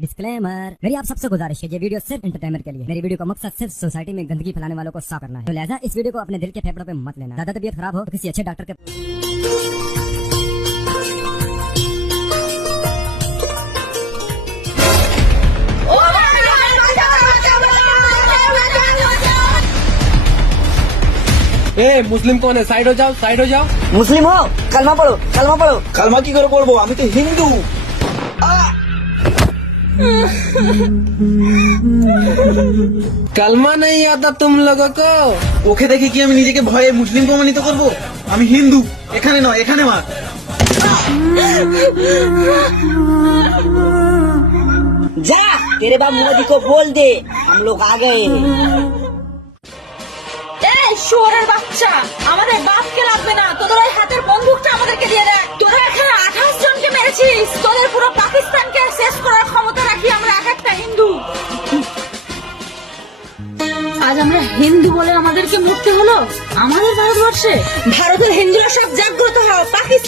Disclaimer, मेरी आप सबसे गुजारिश है, ये वीडियो सिर्फ एंटरटेनमेंट के लिए। मेरी वीडियो का मकसद सिर्फ सोसाइटी में गंदगी फैलाने वालों को साफ करना है, तो लिहाजा इस वीडियो को अपने दिल के फेफड़ों पे मत लेना। ज्यादा तबीयत खराब हो तो किसी अच्छे डॉक्टर के ए मुस्लिम कौन है? साइड हो जाओ, साइड हो जाओ। मुस्लिम हो? कलमा पढ़ो, कलमा पढ़ो। কালমা কি করে পড়বো? আমি তো হিন্দু। कलमा नहीं आता तुम लोगों को? ওকে দেখে কি আমি নিজেকে ভয়ে মুসলিম প্রমাণিত করব? আমি হিন্দু। এখানে নয়, এখানে মার। जा तेरे बाप मोदी को बोल दे हम लोग आ गए। এই শুয়োরের বাচ্চা, আমাদের বাপকে লাগবে না, তোদের ওই হাতের বন্দুকটা আমাদেরকে দিয়ে দে। তোরা এখানে 28 জনকে মেরেছিস, তোদের পুরো পাকিস্তানকে শেষ করার ক্ষমতা রাখি আমরা এক একটা হিন্দু। আজ আমরা হিন্দু বলে আমাদেরকে মরতে হলো আমাদের ভারতবর্ষে। ভারতের হিন্দুরা সব জাগ্রত হও, পাকিস্তান